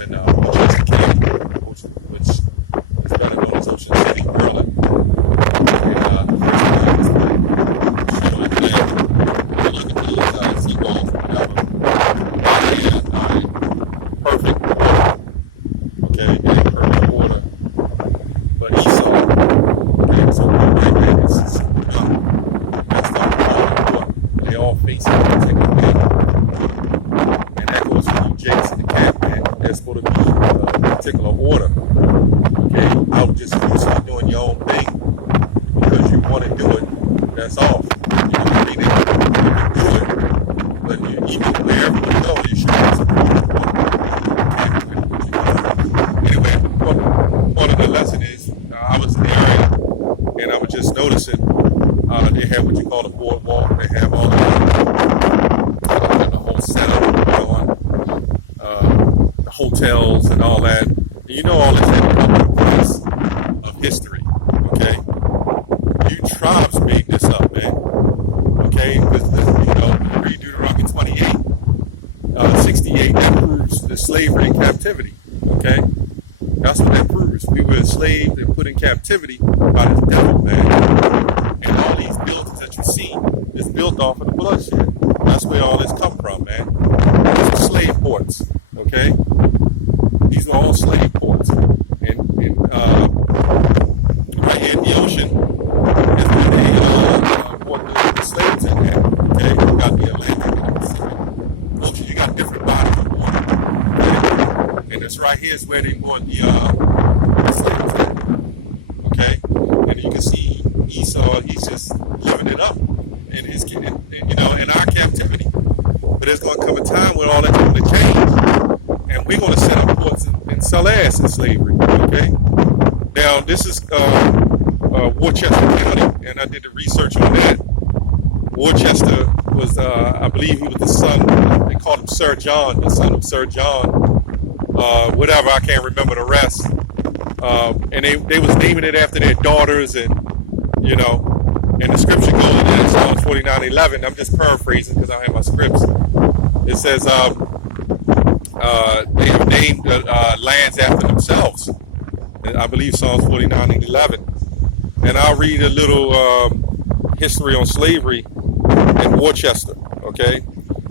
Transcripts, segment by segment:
time in Westchester County, which is better known as Ocean City, Maryland. And the first time was like, you look at these seagulls or whatever, they had perfect water, okay, they had perfect water, but Esau, okay, so this is messed up water, they all face it and take it back. And that goes for you jakes in the camp, man. There's supposed to be a particular order, okay, out just start doing your own thing because you want to do it, that's off. You know what I mean? You can do it, but even wherever you go, you should have some anyway, part of the lesson is I was in the area and I was just noticing they have what you call a boardwalk. They have all the whole setup going, the hotels and all that. And you know all this had come from a place of history, okay? You tribes made this up, man, okay? Because, you know, read Deuteronomy 28, 68, that proves the slavery and captivity, okay? That's what that proves. We were enslaved and put in captivity by this devil, man. And all these buildings that you see is built off of the bloodshed. That's where all this come from, man. These are slave ports, okay? These are all slave ports. And right here in the ocean is where they port the slaves in there, okay? You got the Atlantic and the Pacific Ocean. You got different bodies of water, okay? And this right here is where they port the slaves in, okay? And you can see Esau, he's just living it up in his, you know, in our captivity. But there's going to come a time when all that's going to change, and we're going to set up ports and sell ass in slavery. Okay. Now this is Worcester County, and I did the research on that. Worcester was, I believe, he was the son. They called him Sir John, the son of Sir John. Whatever, I can't remember the rest. And they was naming it after their daughters, and you know, and the scripture goes in Psalms 49:11. I'm just paraphrasing because I don't have my scripts. It says they have named lands after themselves. And I believe Psalms 49:11. And I'll read a little history on slavery in Worcester. Okay,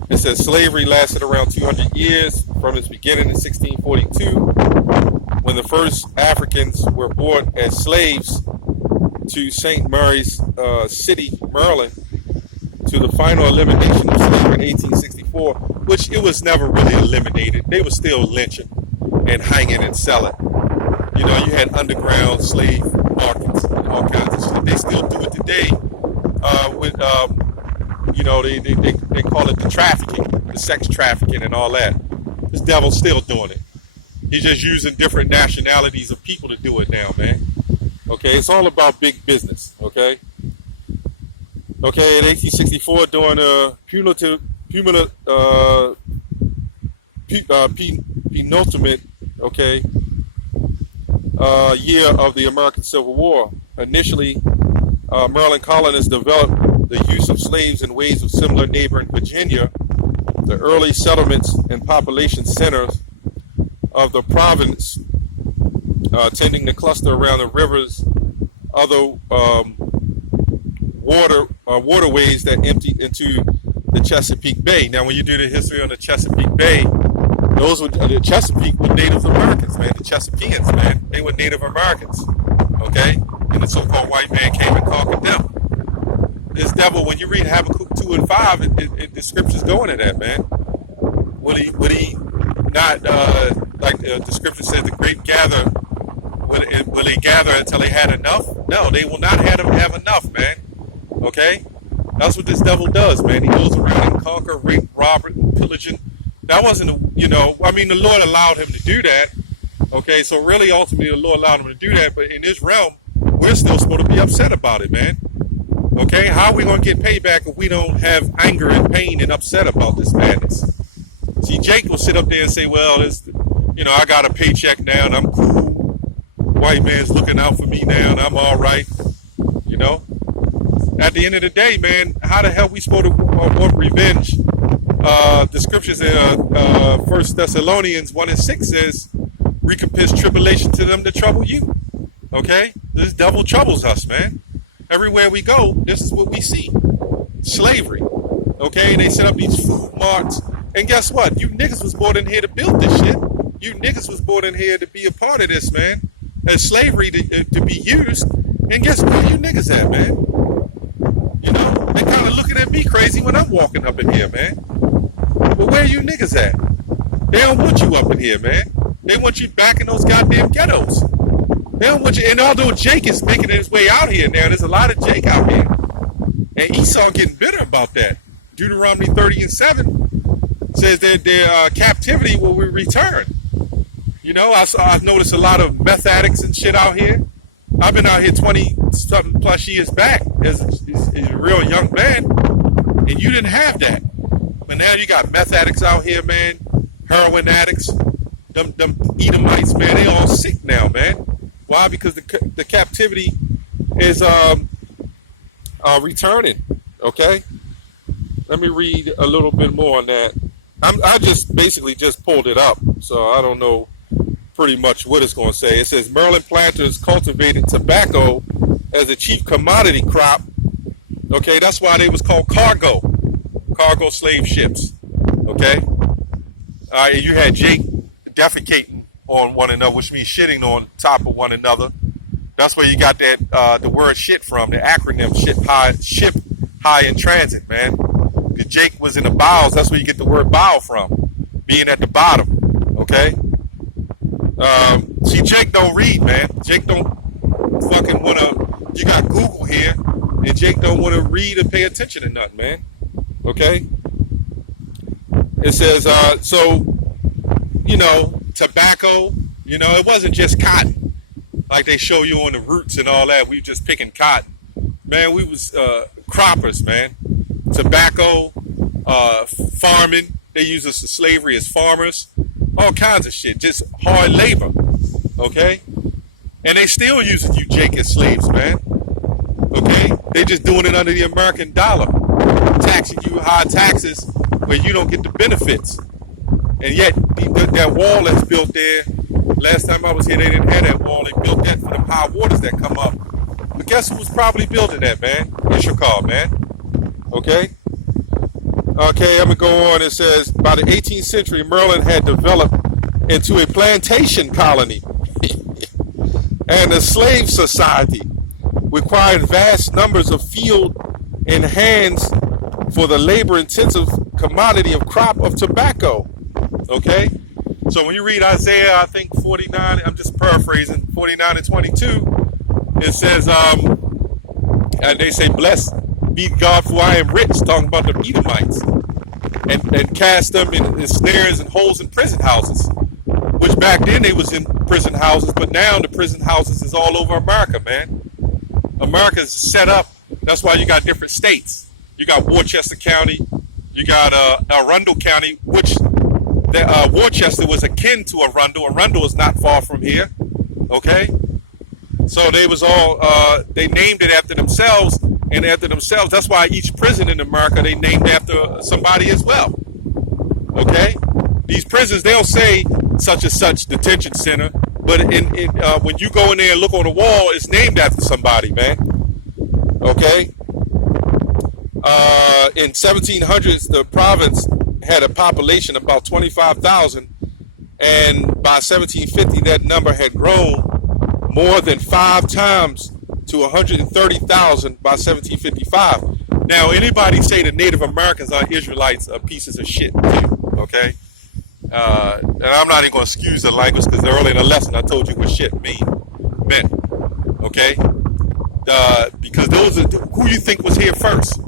it says slavery lasted around 200 years from its beginning in 1642, when the first Africans were brought as slaves to St. Mary's City, Maryland, to the final elimination of slavery in 1864, which it was never really eliminated. They were still lynching and hanging and selling. You know, you had underground slave markets and all kinds of shit. They still do it today with, you know, they call it the trafficking, the sex trafficking and all that. This devil's still doing it. He's just using different nationalities of people to do it now, man. Okay, it's all about big business, okay? Okay, in 1864, during a penultimate, okay, year of the American Civil War, initially, Maryland colonists developed the use of slaves in ways of similar neighboring Virginia. The early settlements and population centers of the province tending to cluster around the rivers, other waterways that empty into the Chesapeake Bay. Now, when you do the history on the Chesapeake Bay, those were the Chesapeake were Native Americans, man. The Chesapeakeans, man, they were Native Americans. Okay, and the so-called white man came and conquered them. This devil, when you read Habakkuk 2 and 5, the scriptures go into that, man. Would he not, like the scripture says, the grape gather, will they gather until they had enough? No, they will not have enough, man. Okay? That's what this devil does, man. He goes around and conquer, rape, rob, and pillaging. That wasn't, I mean, the Lord allowed him to do that. Okay, so really, ultimately, the Lord allowed him to do that. But in this realm, we're still supposed to be upset about it, man. Okay, how are we going to get payback if we don't have anger and pain and upset about this madness? See, Jake will sit up there and say, well, I got a paycheck now and I'm cool. White man's looking out for me now and I'm all right. You know? At the end of the day, man, how the hell we supposed to want revenge The scriptures in 1 Thessalonians 1:6 says, recompense tribulation to them that trouble you. Okay? This devil troubles us, man. Everywhere we go, this is what we see. Slavery. Okay? They set up these food marts. And guess what? You niggas was born in here to build this shit. You niggas was born in here to be a part of this, man. As slavery to be used. And guess where you niggas at, man? You know, they kind of looking at me crazy when I'm walking up in here, man. But where you niggas at? They don't want you up in here, man. They want you back in those goddamn ghettos. They don't want you. And although Jake is making his way out here now, there's a lot of Jake out here. And Esau getting bitter about that. Deuteronomy 30:7 says that their captivity will return. You know, I've noticed a lot of meth addicts and shit out here. I've been out here 20-something plus years back as a real young man, and you didn't have that. But now you got meth addicts out here, man. Heroin addicts. Them Edomites, man, they all sick now, man. Why? Because the captivity is returning. Okay? Let me read a little bit more on that. I just basically just pulled it up, so I don't know pretty much what it's going to say. It says Maryland planters cultivated tobacco as a chief commodity crop. Okay, that's why they was called cargo slave ships. Okay, you had Jake defecating on one another, which means shitting on top of one another. That's where you got that the word shit from, the acronym ship high in transit, man. Because Jake was in the bowels. That's where you get the word bow from, being at the bottom. Okay. See, Jake don't read, man. Jake don't fucking want to. You got Google here, and Jake don't want to read or pay attention to nothing, man. Okay? It says, so, you know, tobacco, you know, it wasn't just cotton, like they show you on the roots and all that. We just picking cotton. Man, we was croppers, man. Tobacco, farming. They use us for slavery as farmers. All kinds of shit, just hard labor, okay? And they still using you, Jake, as slaves, man, okay? They just doing it under the American dollar, taxing you high taxes where you don't get the benefits. And yet, that wall that's built there, last time I was here, they didn't have that wall. They built that for them high waters that come up. But guess who was probably building that, man? Issachar, man, okay? Okay, I'm going to go on. It says, by the 18th century, Maryland had developed into a plantation colony and a slave society, requiring vast numbers of field and hands for the labor-intensive commodity of crop of tobacco. Okay? So when you read Isaiah, I think 49, I'm just paraphrasing, 49 and 22, it says, and they say, blessed be God, for I am rich, talking about the Edomites, and cast them in snares and holes in prison houses, which back then they was in prison houses, but now the prison houses is all over America, man. America's set up. That's why you got different states. You got Worcester County, you got Arundel County, which Worcester was akin to Arundel. Arundel is not far from here, okay? So they was all, they named it after themselves. And after themselves, that's why each prison in America, they named after somebody as well. Okay? These prisons, they'll say such and such detention center, but when you go in there and look on the wall, it's named after somebody, man. Okay? In 1700s, the province had a population of about 25,000, and by 1750, that number had grown more than 5 times to 130,000 by 1755. Now, anybody say the Native Americans are Israelites are pieces of shit, too, okay? And I'm not even going to excuse the language because earlier in the lesson I told you what shit meant, okay? Because those are who you think was here first.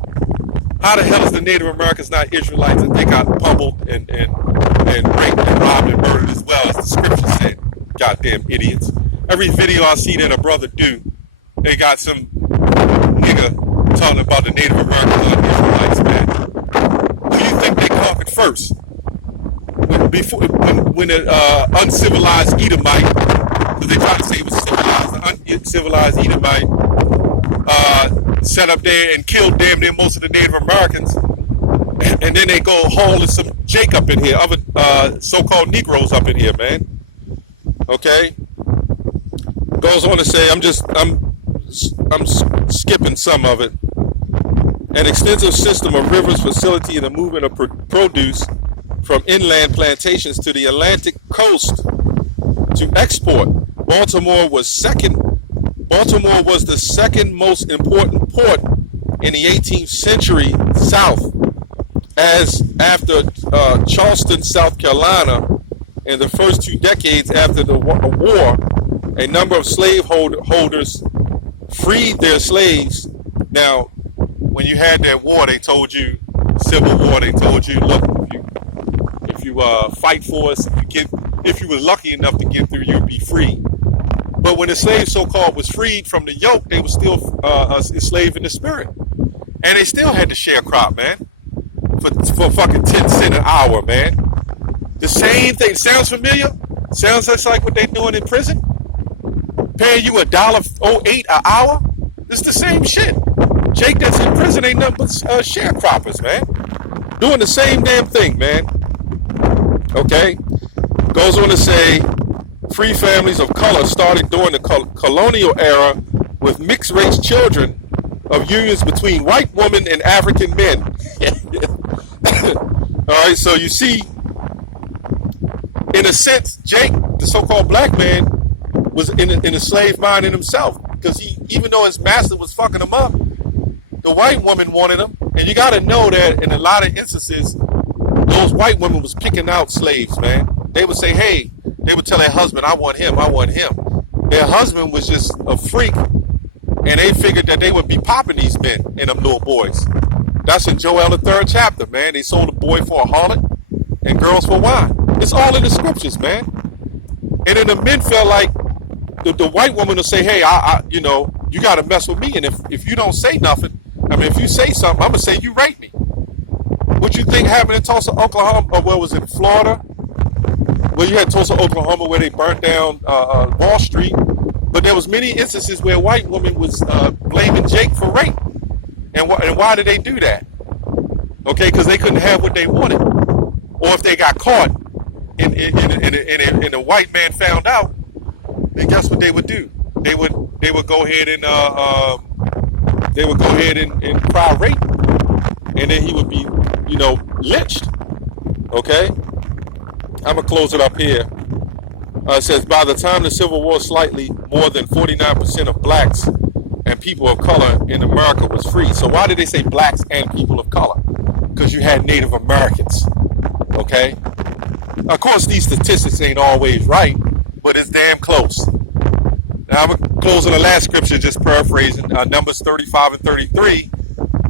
How the hell is the Native Americans not Israelites and they got pummeled and raped and robbed and murdered as well as the scripture said? Goddamn idiots. Every video I see that a brother do, they got some nigga talking about the Native Americans and Israelites, man. Who do you think they conquered first? When the uncivilized Edomite, because they try to say it was civilized, the uncivilized Edomite set up there and killed damn near most of the Native Americans. And then they go hauling some Jake up in here, other so-called Negroes up in here, man. Okay. Goes on to say, I'm skipping some of it. An extensive system of rivers facilitate the movement of produce from inland plantations to the Atlantic coast to export. Baltimore was the second most important port in the 18th century South, as after Charleston, South Carolina. In the first 2 decades after the war, a number of slaveholders freed their slaves. Now, when you had that war, they told you, Civil War, they told you, look, if you fight for us, if you were lucky enough to get through, you'd be free. But when the slave so-called was freed from the yoke, they were still a slave in the spirit. And they still had to share crop, man, for fucking 10 cents an hour, man. The same thing. Sounds familiar? Sounds just like what they're doing in prison? Paying you $1.08 an hour? It's the same shit. Jake that's in prison ain't nothing but sharecroppers, man. Doing the same damn thing, man. Okay? Goes on to say, free families of color started during the colonial era with mixed-race children of unions between white women and African men. All right, so you see, in a sense, Jake, the so-called black man, was in a slave mind in himself, because even though his master was fucking him up, the white woman wanted him. And you got to know that in a lot of instances, those white women was picking out slaves, man. They would say, hey, they would tell their husband, I want him, I want him. Their husband was just a freak, and they figured that they would be popping these men and them little boys. That's in Joel, the 3rd chapter, man. They sold a boy for a harlot and girls for wine. It's all in the scriptures, man. And then the men felt like the white woman will say, hey, you got to mess with me. And if you don't say nothing, if you say something, I'm going to say you raped me. What you think happened in Tulsa, Oklahoma, or what was it, Florida? Well, you had Tulsa, Oklahoma, where they burnt down Wall Street. But there was many instances where a white woman was blaming Jake for rape. And why did they do that? Okay, because they couldn't have what they wanted. Or if they got caught and a white man found out, then guess what they would do? They would go ahead and cry rape, and then he would be, lynched. Okay, I'm gonna close it up here. It says, by the time the Civil War, slightly more than 49% of blacks and people of color in America was free. So why did they say blacks and people of color? Because you had Native Americans. Okay? Of course, these statistics ain't always right, but it's damn close. Now, I'm going to close on the last scripture, just paraphrasing. Numbers 35 and 33.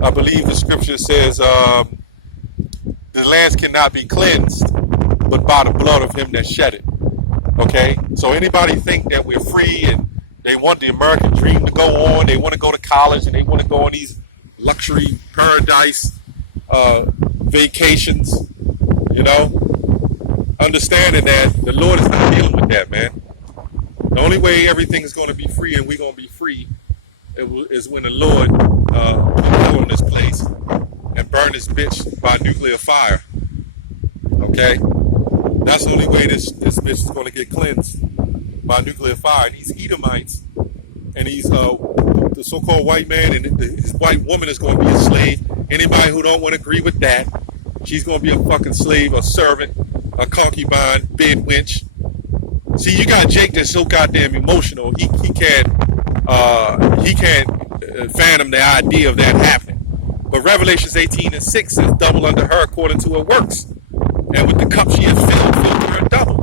I believe the scripture says, the lands cannot be cleansed, but by the blood of him that shed it. Okay? So anybody think that we're free and they want the American dream to go on, they want to go to college and they want to go on these luxury paradise vacations, understanding that the Lord is not dealing with that, man. The only way everything is going to be free and we're going to be free is when the Lord put on this place and burn this bitch by nuclear fire. Okay? That's the only way this bitch is going to get cleansed, by nuclear fire. And these Edomites and these the so-called white man and his white woman is going to be a slave. Anybody who don't want to agree with that, she's going to be a fucking slave, a servant, a concubine, bed wench. See, you got Jake that's so goddamn emotional. He can't fathom the idea of that happening. But Revelations 18:6 says, double unto her according to her works. And with the cup she has filled her double.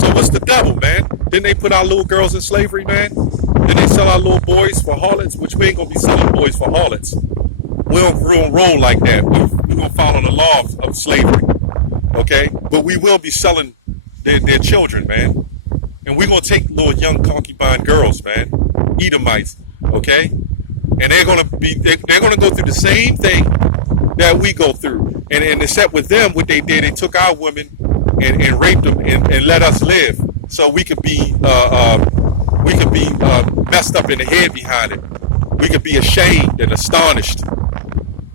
So what's the double, man? Didn't they put our little girls in slavery, man? Didn't they sell our little boys for harlots? Which we ain't gonna be selling boys for harlots. We don't roll like that. We're gonna follow the law of slavery. Okay? But we will be selling their children, man. And we're gonna take little young concubine girls, man. Edomites. Okay? And they're gonna go through the same thing that we go through. And except with them, what they did, they took our women and raped them and let us live, so we could be messed up in the head behind it. We could be ashamed and astonished.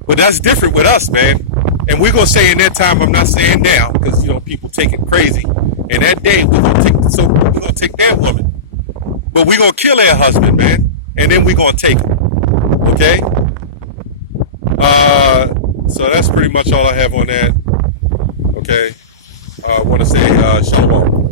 But that's different with us, man. And we're gonna say in that time, I'm not saying now, because you know people take it crazy. And that day we're gonna take that woman, but we're gonna kill that husband, man, and then we're gonna take her. Okay. So that's pretty much all I have on that. Okay. I want to say shalom.